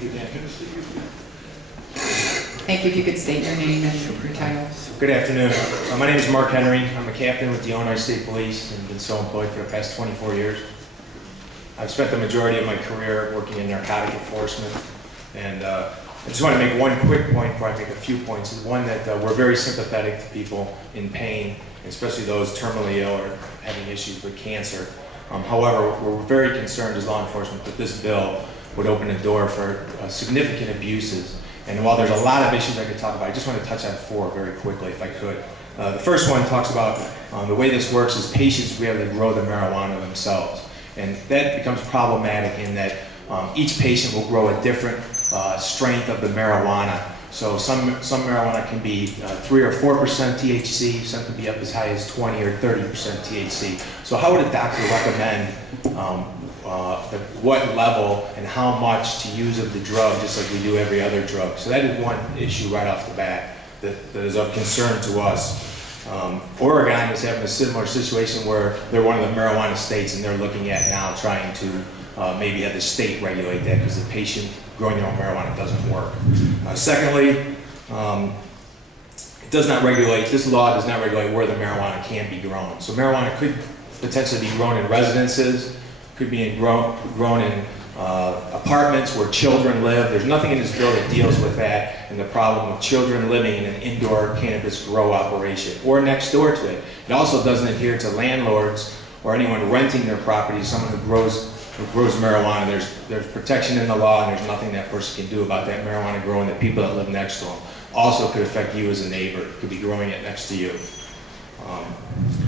Thank you. If you could state your name and your title. Good afternoon. My name is Mark Henry. I'm a captain with the Illinois State Police and been so employed for the past 24 years. I've spent the majority of my career working in narcotic enforcement, and I just want to make one quick point before I make a few points. One, that we're very sympathetic to people in pain, especially those terminally ill or having issues with cancer. However, we're very concerned as law enforcement that this bill would open the door for significant abuses. And while there's a lot of issues I could talk about, I just want to touch on 4 very quickly if I could. The first one talks about the way this works is patients will be able to grow the marijuana themselves. And that becomes problematic in that each patient will grow a different strength of the marijuana. So some marijuana can be 3 or 4% THC, some can be up as high as 20 or 30% THC. So how would a doctor recommend what level and how much to use of the drug, just like we do every other drug? So that is one issue right off the bat that is of concern to us. Oregon is having a similar situation where they're one of the marijuana states, and they're looking at now trying to maybe have the state regulate that because the patient growing their own marijuana doesn't work. Secondly, it does not regulate, this law does not regulate where the marijuana can be grown. So marijuana could potentially be grown in residences, could be grown in apartments where children live. There's nothing in this bill that deals with that and the problem of children living in an indoor cannabis grow operation or next door to it. It also doesn't adhere to landlords or anyone renting their property, someone who grows marijuana. There's protection in the law, and there's nothing that person can do about that marijuana growing. The people that live next to them also could affect you as a neighbor, could be growing it next to you.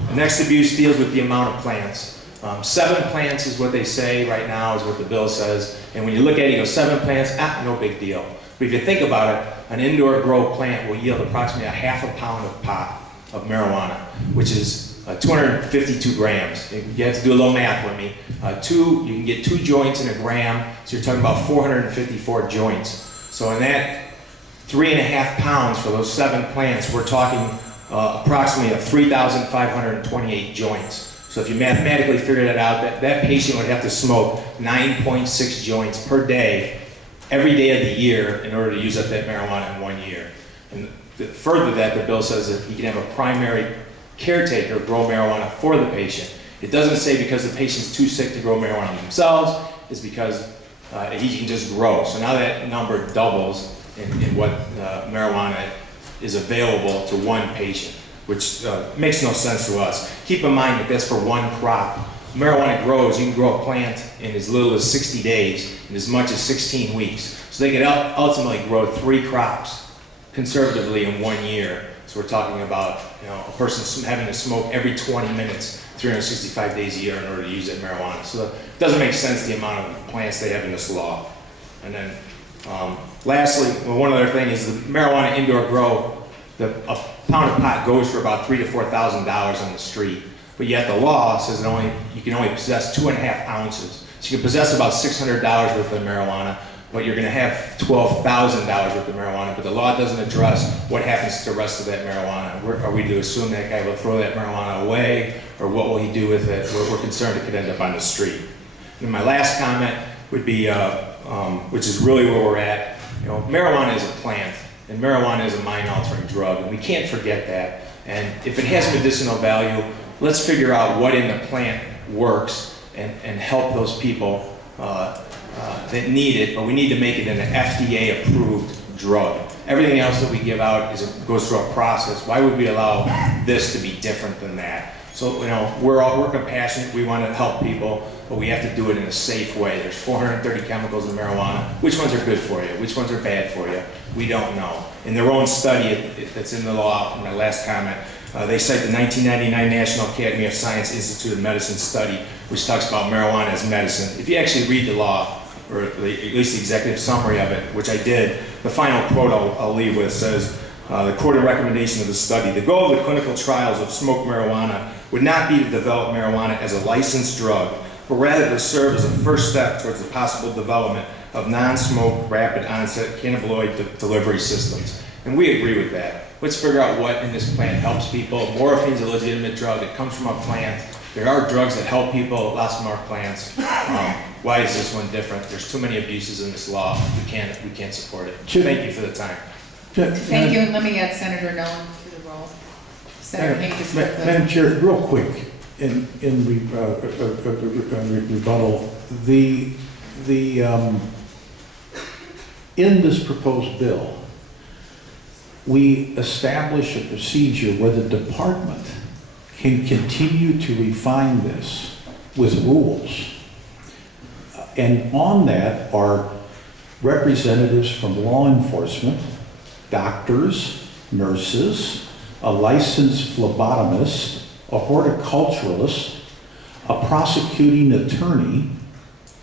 The next abuse deals with the amount of plants. 7 plants is what they say right now, is what the bill says. And when you look at it, you go 7 plants, no big deal. But if you think about it, an indoor grow plant will yield approximately a half a pound of pot of marijuana, which is 252 grams. You have to do a little math with me. You can get 2 joints in a gram, so you're talking about 454 joints. So in that 3.5 pounds for those 7 plants, we're talking approximately 3,528 joints. So if you mathematically figure that out, that patient would have to smoke 9.6 joints per day, every day of the year, in order to use up that marijuana in 1 year. And further that, the bill says that he can have a primary caretaker grow marijuana for the patient. It doesn't say because the patient's too sick to grow marijuana themselves, it's because he can just grow. So now that number doubles in what marijuana is available to one patient, which makes no sense to us. Keep in mind that that's for one crop. Marijuana grows, you can grow a plant in as little as 60 days and as much as 16 weeks. So they could ultimately grow 3 crops conservatively in 1 year. So we're talking about a person having to smoke every 20 minutes, 365 days a year in order to use that marijuana. So it doesn't make sense the amount of plants they have in this law. And then lastly, one other thing is the marijuana indoor grow, a pound of pot goes for about $3,000 to $4,000 on the street. But yet the law says you can only possess 2.5 ounces. So you can possess about $600 worth of marijuana, but you're going to have $12,000 worth of marijuana, but the law doesn't address what happens to the rest of that marijuana. Are we to assume that guy will throw that marijuana away, or what will he do with it? We're concerned it could end up on the street. And my last comment would be, which is really where we're at, marijuana is a plant, and marijuana is a mind-altering drug, and we can't forget that. And if it has medicinal value, let's figure out what in the plant works and help those people that need it, but we need to make it an FDA-approved drug. Everything else that we give out goes through a process. Why would we allow this to be different than that? So, we're compassionate, we want to help people, but we have to do it in a safe way. There's 430 chemicals in marijuana. Which ones are good for you? Which ones are bad for you? We don't know. In their own study that's in the law, my last comment, they cite the 1999 National Academy of Science Institute of Medicine study, which talks about marijuana as medicine. If you actually read the law, or at least the executive summary of it, which I did, the final quote I'll leave with says, the quoted recommendation of the study, the goal of the clinical trials of smoked marijuana would not be to develop marijuana as a licensed drug, but rather to serve as a first step towards the possible development of non-smoke, rapid onset cannabinoid delivery systems. And we agree with that. Let's figure out what in this plant helps people. Morphine's a legitimate drug. It comes from a plant. There are drugs that help people, lots of them are plants. Why is this one different? There's too many abuses in this law. We can't support it. Thank you for the time. Thank you, and let me add Senator Nolan to the roll. Senator Haynes is with the... Madam Chair, real quick, in rebuttal, in this proposed bill, we establish a procedure where the department can continue to refine this with rules. And on that are representatives from law enforcement, doctors, nurses, a licensed phlebotomist, a horticulturalist, a prosecuting attorney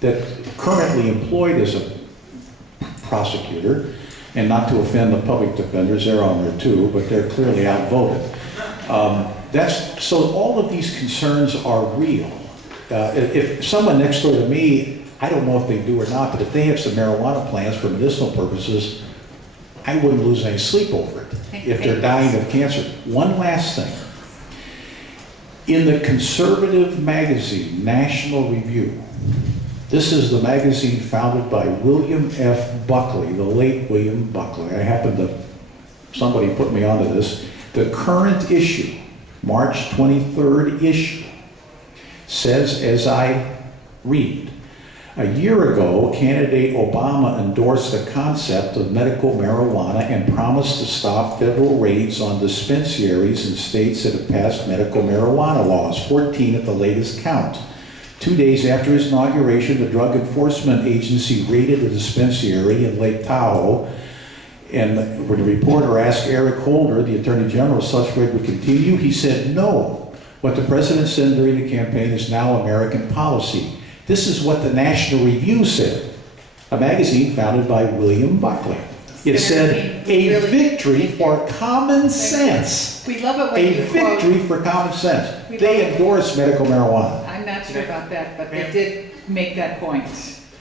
that currently employed as a prosecutor, and not to offend the public defenders, they're on there too, but they're clearly outvoted. So all of these concerns are real. If someone next door to me, I don't know if they do or not, but if they have some marijuana plants for medicinal purposes, I wouldn't lose any sleep over it if they're dying of cancer. One last thing. In the conservative magazine, National Review, this is the magazine founded by William F. Buckley, the late William Buckley. Somebody put me onto this. The current issue, March 23rd issue, says, as I read, a year ago, candidate Obama endorsed the concept of medical marijuana and promised to stop federal raids on dispensaries in states that have passed medical marijuana laws, 14 at the latest count. 2 days after his inauguration, the Drug Enforcement Agency raided a dispensary in Lake Tahoe, and when the reporter asked Eric Holder, the Attorney General, if such raid would continue, he said no. What the president said during the campaign is now American policy. This is what the National Review said, a magazine founded by William Buckley. It said, a victory for common sense. We love it when a you victory for common sense. They endorse medical marijuana. I'm not sure about that, but they did make that point.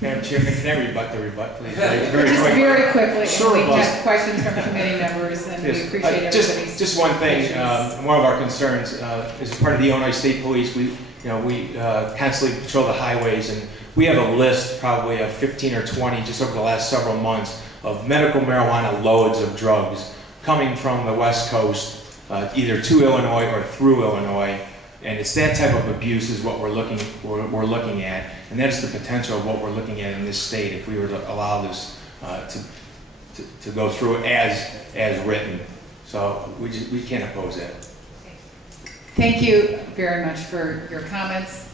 Madam Chairman, can I rebut the rebut, please? Very Just quickly. very quickly, Sure, and we boss. have questions from committee members, and we Yes. appreciate everybody's... Just one thing, patience. one of our concerns is part of the Illinois State Police, we constantly patrol the highways, and we have a list probably of 15 or 20 just over the last several months of medical marijuana loads of drugs coming from the West Coast, either to Illinois or through Illinois. And it's that type of abuse is what we're looking at, and that's the potential of what we're looking at in this state if we were to allow this to go through as written. So we can't oppose that. Thank you very much for your comments.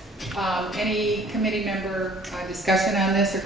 Any committee member discussion on this or